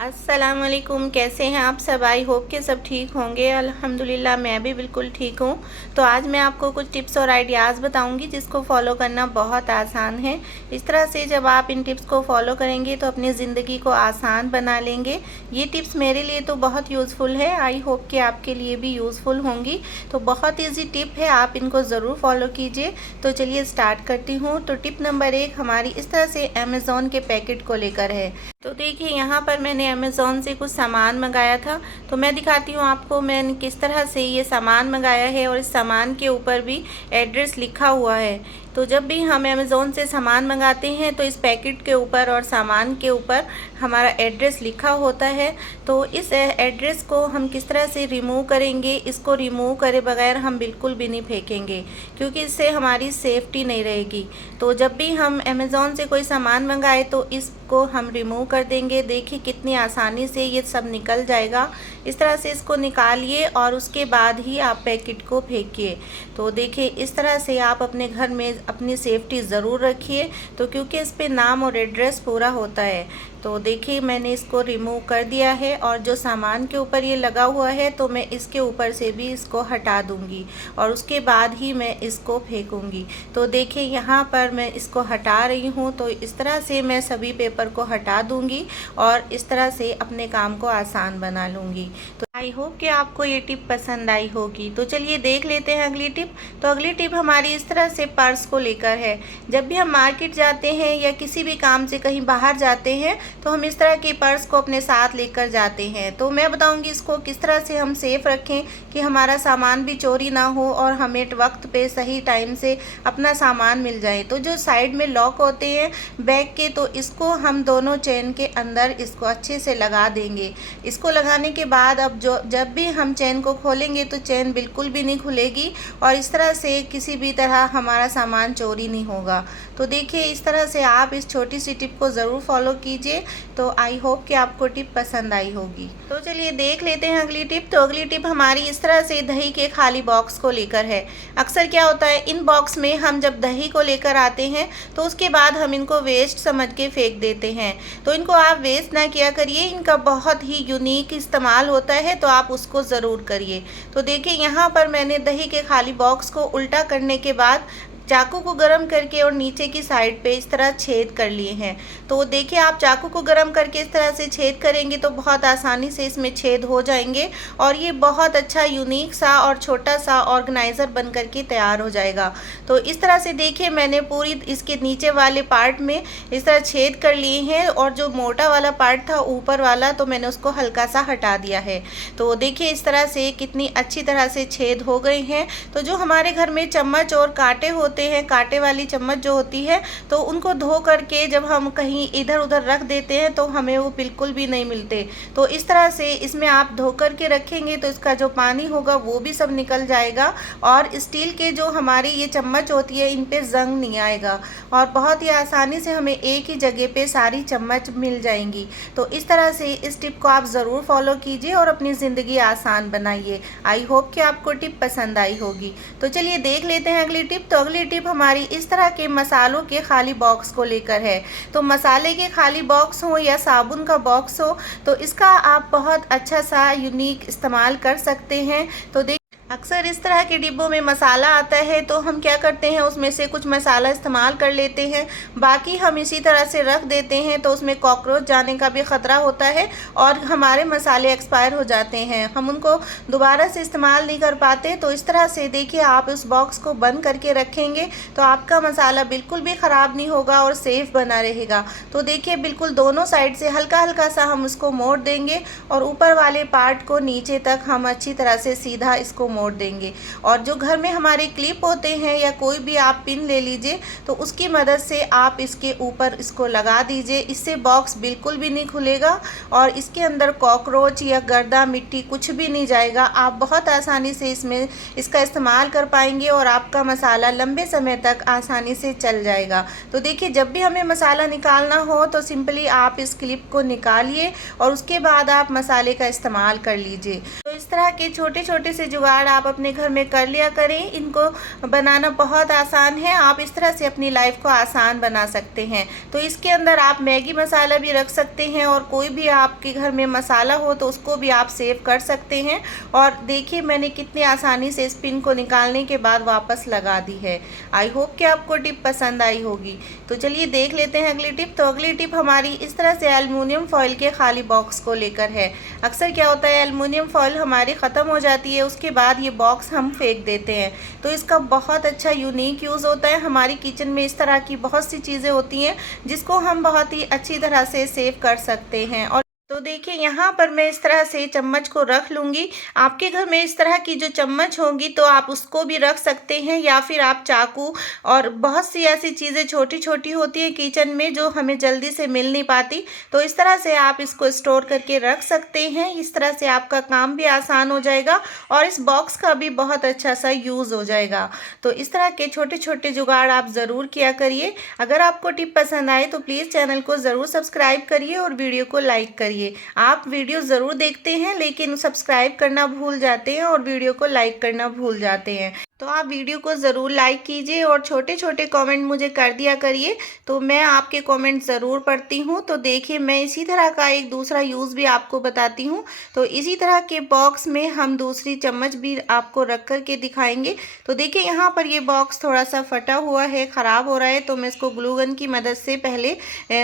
अस्सलाम वालेकुम। कैसे हैं आप सब? आई होप के सब ठीक होंगे। अल्हम्दुलिल्लाह मैं भी बिल्कुल ठीक हूँ। तो आज मैं आपको कुछ टिप्स और आइडियाज़ बताऊंगी जिसको फॉलो करना बहुत आसान है। इस तरह से जब आप इन टिप्स को फॉलो करेंगे तो अपनी ज़िंदगी को आसान बना लेंगे। ये टिप्स मेरे लिए तो बहुत यूज़फुल है, आई होप कि आपके लिए भी यूज़फुल होंगी। तो बहुत ईजी टिप है, आप इनको ज़रूर फॉलो कीजिए। तो चलिए स्टार्ट करती हूँ। तो टिप नंबर 1 हमारी इस तरह से अमेज़ॉन के पैकेट को लेकर है। तो देखिए यहाँ पर मैंने अमेज़ॉन से कुछ सामान मंगाया था। तो मैं दिखाती हूँ आपको मैंने किस तरह से ये सामान मंगाया है, और इस सामान के ऊपर भी एड्रेस लिखा हुआ है। तो जब भी हम अमेज़ॉन से सामान मंगाते हैं तो इस पैकेट के ऊपर और सामान के ऊपर हमारा एड्रेस लिखा होता है। तो इस एड्रेस को हम किस तरह से रिमूव करेंगे, इसको रिमूव करे बगैर हम बिल्कुल भी नहीं फेंकेंगे, क्योंकि इससे हमारी सेफ्टी नहीं रहेगी। तो जब भी हम अमेज़ॉन से कोई सामान मंगाए तो इसको हम रिमूव कर देंगे। देखिए कितनी आसानी से ये सब निकल जाएगा। इस तरह से इसको निकालिए और उसके बाद ही आप पैकेट को फेंकिए। तो देखिए इस तरह से आप अपने घर में अपनी सेफ्टी ज़रूर रखिए। तो क्योंकि इस पे नाम और एड्रेस पूरा होता है। तो देखिए मैंने इसको रिमूव कर दिया है, और जो सामान के ऊपर ये लगा हुआ है तो मैं इसके ऊपर से भी इसको हटा दूंगी और उसके बाद ही मैं इसको फेंकूंगी। तो देखिए यहाँ पर मैं इसको हटा रही हूँ। तो इस तरह से मैं सभी पेपर को हटा दूंगी और इस तरह से अपने काम को आसान बना लूँगी। तो आई होप कि आपको ये टिप पसंद आई होगी। तो चलिए देख लेते हैं अगली टिप। तो अगली टिप हमारी इस तरह से पर्स को लेकर है। जब भी हम मार्केट जाते हैं या किसी भी काम से कहीं बाहर जाते हैं तो हम इस तरह के पर्स को अपने साथ लेकर जाते हैं। तो मैं बताऊंगी इसको किस तरह से हम सेफ रखें कि हमारा सामान भी चोरी ना हो और हमें वक्त पे सही टाइम से अपना सामान मिल जाए। तो जो साइड में लॉक होते हैं बैग के, तो इसको हम दोनों चेन के अंदर इसको अच्छे से लगा देंगे। इसको लगाने के बाद अब जब भी हम चेन को खोलेंगे तो चेन बिल्कुल भी नहीं खुलेगी और इस तरह से किसी भी तरह हमारा सामान चोरी नहीं होगा। तो देखिए इस तरह से आप इस छोटी सी टिप को ज़रूर फॉलो कीजिए। तो आई होप कि आपको टिप पसंद आई होगी। तो चलिए देख लेते हैं अगली टिप। तो अगली टिप हमारी इस तरह से दही के खाली बॉक्स को लेकर है। अक्सर क्या होता है, इन बॉक्स में हम जब दही को लेकर आते हैं तो उसके बाद हम इनको वेस्ट समझ के फेंक देते हैं। तो इनको आप वेस्ट ना किया करिए, इनका बहुत ही यूनिक इस्तेमाल होता है, तो आप उसको ज़रूर करिए। तो देखिए यहाँ पर मैंने दही के खाली बॉक्स को उल्टा करने के बाद चाकू को गरम करके और नीचे की साइड पे इस तरह छेद कर लिए हैं। तो देखिए आप चाकू को गरम करके इस तरह से छेद करेंगे तो बहुत आसानी से इसमें छेद हो जाएंगे और ये बहुत अच्छा यूनिक सा और छोटा सा ऑर्गेनाइज़र बन करके तैयार हो जाएगा। तो इस तरह से देखिए मैंने पूरी इसके नीचे वाले पार्ट में इस तरह छेद कर लिए हैं, और जो मोटा वाला पार्ट था ऊपर वाला तो मैंने उसको हल्का सा हटा दिया है। तो देखिए इस तरह से कितनी अच्छी तरह से छेद हो गए हैं। तो जो हमारे घर में चम्मच और कांटे होते हैं, कांटे वाली चम्मच जो होती है, तो उनको धो करके जब हम कहीं इधर उधर रख देते हैं तो हमें वो बिल्कुल भी नहीं मिलते। तो इस तरह से इसमें आप धो करके रखेंगे तो इसका जो पानी होगा वो भी सब निकल जाएगा, और स्टील के जो हमारी ये चम्मच होती है इन पे जंग नहीं आएगा, और बहुत ही आसानी से हमें एक ही जगह पे सारी चम्मच मिल जाएंगी। तो इस तरह से इस टिप को आप ज़रूर फॉलो कीजिए और अपनी ज़िंदगी आसान बनाइए। आई होप कि आपको टिप पसंद आई होगी। तो चलिए देख लेते हैं अगली टिप। तो अगली टिप हमारी इस तरह के मसालों के खाली बॉक्स को लेकर है। तो मसाले के खाली बॉक्स हो या साबुन का बॉक्स हो, तो इसका आप बहुत अच्छा सा यूनिक इस्तेमाल कर सकते हैं। तो अक्सर इस तरह के डिब्बों में मसाला आता है तो हम क्या करते हैं, उसमें से कुछ मसाला इस्तेमाल कर लेते हैं, बाकी हम इसी तरह से रख देते हैं। तो उसमें कॉकरोच जाने का भी ख़तरा होता है और हमारे मसाले एक्सपायर हो जाते हैं, हम उनको दोबारा से इस्तेमाल नहीं कर पाते। तो इस तरह से देखिए आप उस बॉक्स को बंद करके रखेंगे तो आपका मसाला बिल्कुल भी ख़राब नहीं होगा और सेफ़ बना रहेगा। तो देखिए बिल्कुल दोनों साइड से हल्का हल्का सा हम उसको मोड़ देंगे और ऊपर वाले पार्ट को नीचे तक हम अच्छी तरह से सीधा इसको मोड़ देंगे। और जो घर में हमारे क्लिप होते हैं या कोई भी आप पिन ले लीजिए, तो उसकी मदद से आप इसके ऊपर इसको लगा दीजिए। इससे बॉक्स बिल्कुल भी नहीं खुलेगा और इसके अंदर कॉकरोच या गर्दा मिट्टी कुछ भी नहीं जाएगा। आप बहुत आसानी से इसमें इसका इस्तेमाल कर पाएंगे और आपका मसाला लंबे समय तक आसानी से चल जाएगा। तो देखिए जब भी हमें मसाला निकालना हो तो सिंपली आप इस क्लिप को निकालिए और उसके बाद आप मसाले का इस्तेमाल कर लीजिए। तो इस तरह के छोटे छोटे से जुगाड़ आप अपने घर में कर लिया करें। इनको बनाना बहुत आसान है, आप इस तरह से अपनी लाइफ को आसान बना सकते हैं। तो इसके अंदर आप मैगी मसाला भी रख सकते हैं और कोई भी आपके घर में मसाला हो तो उसको भी आप सेव कर सकते हैं। और देखिए मैंने कितनी आसानी से इस पिन को निकालने के बाद वापस लगा दी है। आई होप कि आपको टिप पसंद आई होगी। तो चलिए देख लेते हैं अगली टिप। तो अगली टिप हमारी इस तरह से एल्युमिनियम फॉइल के खाली बॉक्स को लेकर है। अक्सर क्या होता है, एल्युमिनियम फॉइल हमारी ख़त्म हो जाती है, उसके बाद ये बॉक्स हम फेंक देते हैं। तो इसका बहुत अच्छा यूनिक यूज़ होता है। हमारी किचन में इस तरह की बहुत सी चीज़ें होती हैं जिसको हम बहुत ही अच्छी तरह से सेव कर सकते हैं। और तो देखिए यहाँ पर मैं इस तरह से चम्मच को रख लूँगी। आपके घर में इस तरह की जो चम्मच होंगी तो आप उसको भी रख सकते हैं, या फिर आप चाकू, और बहुत सी ऐसी चीज़ें छोटी छोटी होती हैं किचन में जो हमें जल्दी से मिल नहीं पाती, तो इस तरह से आप इसको स्टोर करके रख सकते हैं। इस तरह से आपका काम भी आसान हो जाएगा और इस बॉक्स का भी बहुत अच्छा सा यूज़ हो जाएगा। तो इस तरह के छोटे छोटे जुगाड़ आप ज़रूर किया करिए। अगर आपको टिप पसंद आए तो प्लीज़ चैनल को ज़रूर सब्सक्राइब करिए और वीडियो को लाइक करिए। आप वीडियो ज़रूर देखते हैं लेकिन सब्सक्राइब करना भूल जाते हैं और वीडियो को लाइक करना भूल जाते हैं। तो आप वीडियो को ज़रूर लाइक कीजिए और छोटे छोटे कमेंट मुझे कर दिया करिए, तो मैं आपके कमेंट ज़रूर पढ़ती हूँ। तो देखिए मैं इसी तरह का एक दूसरा यूज़ भी आपको बताती हूँ। तो इसी तरह के बॉक्स में हम दूसरी चम्मच भी आपको रख कर के दिखाएंगे। तो देखिए यहाँ पर ये बॉक्स थोड़ा सा फटा हुआ है, ख़राब हो रहा है, तो मैं इसको ग्लू गन की मदद से पहले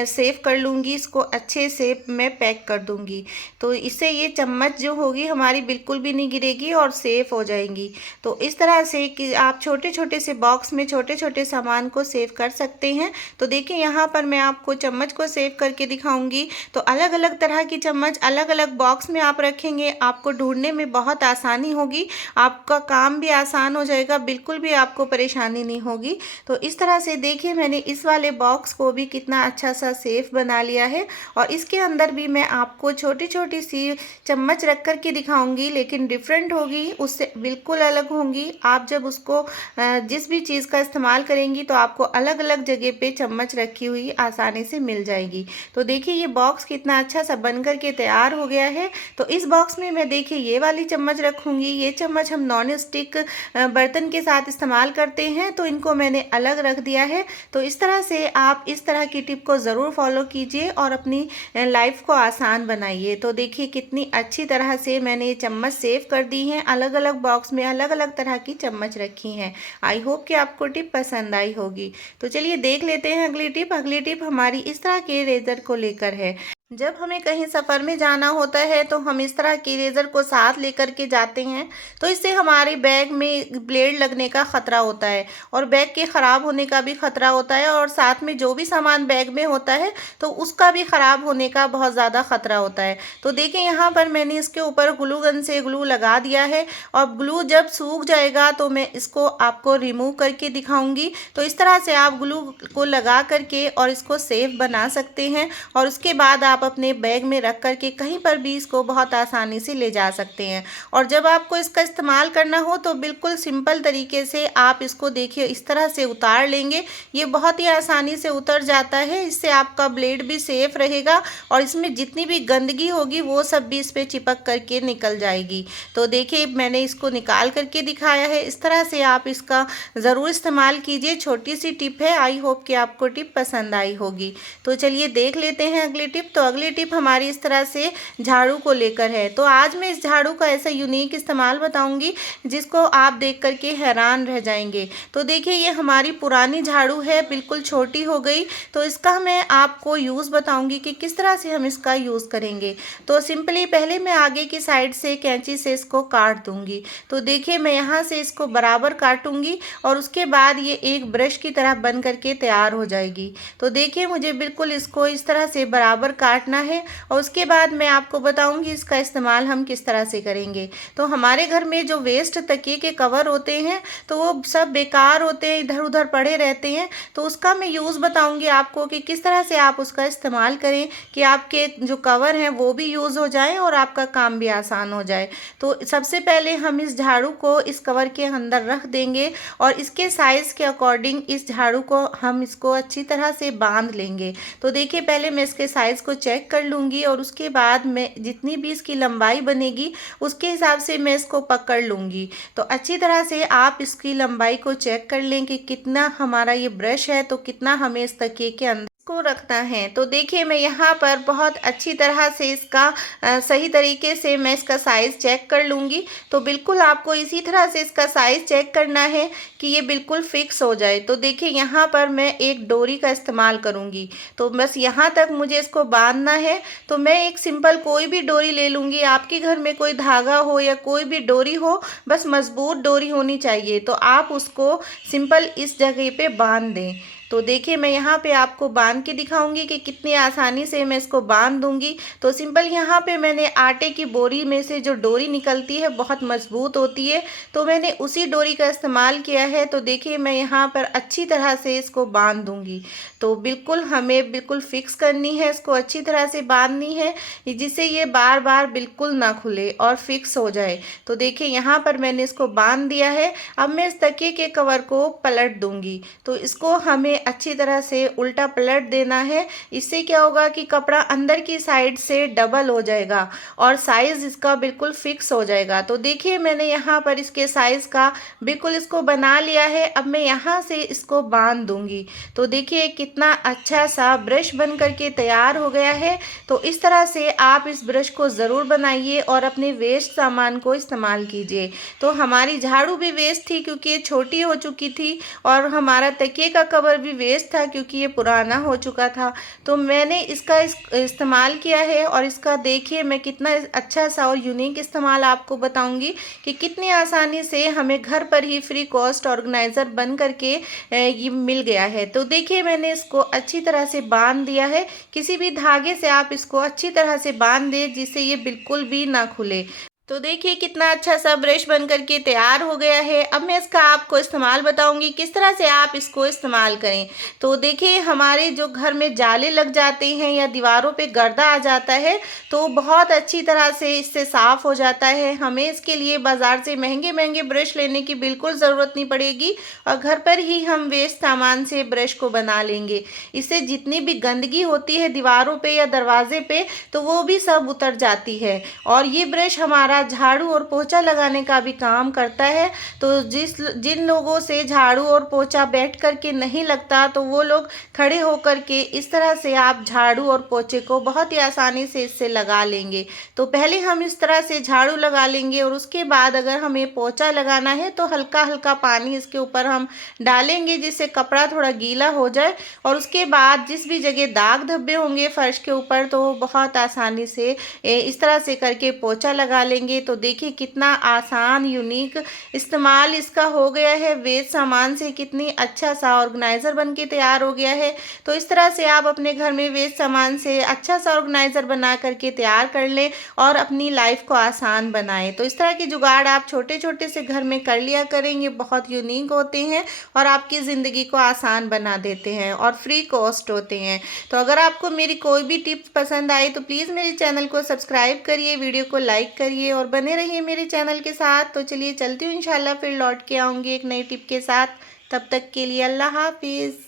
सेव कर लूँगी। इसको अच्छे से मैं पैक कर दूँगी, तो इससे ये चम्मच जो होगी हमारी बिल्कुल भी नहीं गिरेगी और सेफ हो जाएंगी। तो इस तरह से कि आप छोटे छोटे से बॉक्स में छोटे छोटे सामान को सेव कर सकते हैं। तो देखिए यहाँ पर मैं आपको चम्मच को सेव करके दिखाऊंगी। तो अलग अलग तरह की चम्मच अलग अलग बॉक्स में आप रखेंगे, आपको ढूंढने में बहुत आसानी होगी, आपका काम भी आसान हो जाएगा, बिल्कुल भी आपको परेशानी नहीं होगी। तो इस तरह से देखिए मैंने इस वाले बॉक्स को भी कितना अच्छा सा सेफ बना लिया है। और इसके अंदर भी मैं आपको छोटी छोटी सी चम्मच रख कर के दिखाऊंगी, लेकिन डिफरेंट होगी, उससे बिल्कुल अलग होंगी। आप जब उसको जिस भी चीज़ का इस्तेमाल करेंगी तो आपको अलग अलग जगह पे चम्मच रखी हुई आसानी से मिल जाएगी। तो देखिए ये बॉक्स कितना अच्छा सा बन कर के तैयार हो गया है। तो इस बॉक्स में मैं देखिए ये वाली चम्मच रखूँगी। ये चम्मच हम नॉन स्टिक बर्तन के साथ इस्तेमाल करते हैं, तो इनको मैंने अलग रख दिया है। तो इस तरह से आप इस तरह की टिप को ज़रूर फॉलो कीजिए और अपनी लाइफ को आसान बनाइए। तो देखिए कितनी अच्छी तरह से मैंने ये चम्मच सेव कर दी हैं, अलग अलग बॉक्स में अलग अलग तरह की चम्मच रखी हैं। आई होप कि आपको टिप पसंद आई होगी। तो चलिए देख लेते हैं अगली टिप। अगली टिप हमारी इस तरह के रेजर को लेकर है। जब हमें कहीं सफ़र में जाना होता है तो हम इस तरह की रेज़र को साथ लेकर के जाते हैं, तो इससे हमारे बैग में ब्लेड लगने का ख़तरा होता है और बैग के ख़राब होने का भी ख़तरा होता है, और साथ में जो भी सामान बैग में होता है तो उसका भी ख़राब होने का बहुत ज़्यादा ख़तरा होता है। तो देखिए यहाँ पर मैंने इसके ऊपर ग्लू गन से ग्लू लगा दिया है, और ग्लू जब सूख जाएगा तो मैं इसको आपको रिमूव करके दिखाऊँगी। तो इस तरह से आप ग्लू को लगा करके और इसको सेफ बना सकते हैं, और उसके बाद आप अपने बैग में रख करके कहीं पर भी इसको बहुत आसानी से ले जा सकते हैं। और जब आपको इसका इस्तेमाल करना हो तो बिल्कुल सिंपल तरीके से आप इसको देखिए इस तरह से उतार लेंगे। ये बहुत ही आसानी से उतर जाता है, इससे आपका ब्लेड भी सेफ रहेगा और इसमें जितनी भी गंदगी होगी वो सब भी इस पर चिपक करके निकल जाएगी। तो देखिए मैंने इसको निकाल करके दिखाया है। इस तरह से आप इसका ज़रूर इस्तेमाल कीजिए। छोटी सी टिप है, आई होप कि आपको टिप पसंद आई होगी। तो चलिए देख लेते हैं अगली टिप। तो अगली टिप हमारी इस तरह से झाड़ू को लेकर है। तो आज मैं इस झाड़ू का ऐसा यूनिक इस्तेमाल बताऊंगी जिसको आप देख करके हैरान रह जाएंगे। तो देखिए ये हमारी पुरानी झाड़ू है, बिल्कुल छोटी हो गई। तो इसका मैं आपको यूज़ बताऊंगी कि किस तरह से हम इसका यूज़ करेंगे। तो सिंपली पहले मैं आगे की साइड से कैंची से इसको काट दूंगी। तो देखिए मैं यहाँ से इसको बराबर काटूंगी और उसके बाद ये एक ब्रश की तरह बन करके तैयार हो जाएगी। तो देखिए मुझे बिल्कुल इसको इस तरह से बराबर काटना है, और उसके बाद मैं आपको बताऊंगी इसका इस्तेमाल हम किस तरह से करेंगे। तो हमारे घर में जो वेस्ट तकिए के कवर होते हैं तो वो सब बेकार होते हैं, इधर उधर पड़े रहते हैं। तो उसका मैं यूज़ बताऊंगी आपको कि किस तरह से आप उसका इस्तेमाल करें कि आपके जो कवर हैं वो भी यूज़ हो जाएं और आपका काम भी आसान हो जाए। तो सबसे पहले हम इस झाड़ू को इस कवर के अंदर रख देंगे और इसके साइज़ के अकॉर्डिंग इस झाड़ू को हम इसको अच्छी तरह से बांध लेंगे। तो देखिए पहले मैं इसके साइज़ को चेक कर लूँगी और उसके बाद मैं जितनी भी इसकी लंबाई बनेगी उसके हिसाब से मैं इसको पकड़ लूँगी। तो अच्छी तरह से आप इसकी लंबाई को चेक कर लें कि कितना हमारा ये ब्रश है, तो कितना हमें इस तकिए के अंदर को रखना है। तो देखिए मैं यहाँ पर बहुत अच्छी तरह से इसका सही तरीके से मैं इसका साइज़ चेक कर लूँगी। तो बिल्कुल आपको इसी तरह से इसका साइज़ चेक करना है कि ये बिल्कुल फिक्स हो जाए। तो देखिए यहाँ पर मैं एक डोरी का इस्तेमाल करूँगी, तो बस यहाँ तक मुझे इसको बांधना है। तो मैं एक सिंपल कोई भी डोरी ले लूँगी, आपके घर में कोई धागा हो या कोई भी डोरी हो, बस मजबूत डोरी होनी चाहिए। तो आप उसको सिंपल इस जगह पे बांध दें। तो देखिए मैं यहाँ पे आपको बांध के दिखाऊंगी कि कितनी आसानी से मैं इसको बांध दूंगी। तो सिंपल यहाँ पे मैंने आटे की बोरी में से जो डोरी निकलती है बहुत मजबूत होती है, तो मैंने उसी डोरी का इस्तेमाल किया है। तो देखिए मैं यहाँ पर अच्छी तरह से इसको बांध दूंगी। तो बिल्कुल हमें बिल्कुल फिक्स करनी है, इसको अच्छी तरह से बांधनी है जिससे ये बार बार बिल्कुल ना खुले और फिक्स हो जाए। तो देखिए यहाँ पर मैंने इसको बांध दिया है। अब मैं इस तकिए के कवर को पलट दूंगी। तो इसको हमें अच्छी तरह से उल्टा पलट देना है। इससे क्या होगा कि कपड़ा अंदर की साइड से डबल हो जाएगा और साइज इसका बिल्कुल फिक्स हो जाएगा। तो देखिए मैंने यहाँ पर इसके साइज का बिल्कुल इसको बना लिया है। अब मैं यहाँ से इसको बांध दूंगी। तो देखिए कितना अच्छा सा ब्रश बन करके तैयार हो गया है। तो इस तरह से आप इस ब्रश को ज़रूर बनाइए और अपने वेस्ट सामान को इस्तेमाल कीजिए। तो हमारी झाड़ू भी वेस्ट थी क्योंकि ये छोटी हो चुकी थी, और हमारा तकिए का कवर भी वेस्ट था क्योंकि ये पुराना हो चुका था। तो मैंने इसका इस्तेमाल किया है और इसका देखिए मैं कितना अच्छा सा और यूनिक इस्तेमाल आपको बताऊंगी कि कितनी आसानी से हमें घर पर ही फ्री कॉस्ट ऑर्गेनाइज़र बन करके ये मिल गया है। तो देखिए मैंने इसको अच्छी तरह से बांध दिया है। किसी भी धागे से आप इसको अच्छी तरह से बांध दें जिससे ये बिल्कुल भी ना खुले। तो देखिए कितना अच्छा सा ब्रश बन करके तैयार हो गया है। अब मैं इसका आपको इस्तेमाल बताऊंगी किस तरह से आप इसको इस्तेमाल करें। तो देखिए हमारे जो घर में जाले लग जाते हैं या दीवारों पे गर्दा आ जाता है, तो बहुत अच्छी तरह से इससे साफ़ हो जाता है। हमें इसके लिए बाज़ार से महंगे महंगे ब्रश लेने की बिल्कुल ज़रूरत नहीं पड़ेगी और घर पर ही हम वेस्ट सामान से ब्रश को बना लेंगे। इससे जितनी भी गंदगी होती है दीवारों पे या दरवाजे पे, तो वो भी सब उतर जाती है। और ये ब्रश हमारा झाड़ू और पोछा लगाने का भी काम करता है। तो जिन लोगों से झाड़ू और पोछा बैठ करके नहीं लगता, तो वो लोग खड़े होकर के इस तरह से आप झाड़ू और पोछे को बहुत ही आसानी से इससे लगा लेंगे। तो पहले हम इस तरह से झाड़ू लगा लेंगे और उसके बाद अगर हमें पोछा लगाना है तो हल्का हल्का पानी इसके ऊपर हम डालेंगे जिससे कपड़ा थोड़ा गीला हो जाए। और उसके बाद जिस भी जगह दाग धब्बे होंगे फर्श के ऊपर, तो बहुत आसानी से इस तरह से करके पोछा लगा लेंगे। तो देखिए कितना आसान यूनिक इस्तेमाल इसका हो गया है। वेस्ट सामान से कितनी अच्छा सा ऑर्गेनाइज़र बन के तैयार हो गया है। तो इस तरह से आप अपने घर में वेस्ट सामान से अच्छा सा ऑर्गेनाइज़र बना करके तैयार कर लें और अपनी लाइफ को आसान बनाएं। तो इस तरह के जुगाड़ आप छोटे छोटे से घर में कर लिया करेंगे, बहुत यूनिक होते हैं और आपकी ज़िंदगी को आसान बना देते हैं और फ्री कॉस्ट होते हैं। तो अगर आपको मेरी कोई भी टिप्स पसंद आई तो प्लीज़ मेरे चैनल को सब्सक्राइब करिए, वीडियो को लाइक करिए और बने रहिए मेरे चैनल के साथ। तो चलिए चलती हूँ, इंशाल्लाह फिर लौट के आऊँगी एक नई टिप के साथ। तब तक के लिए अल्लाह हाफिज़।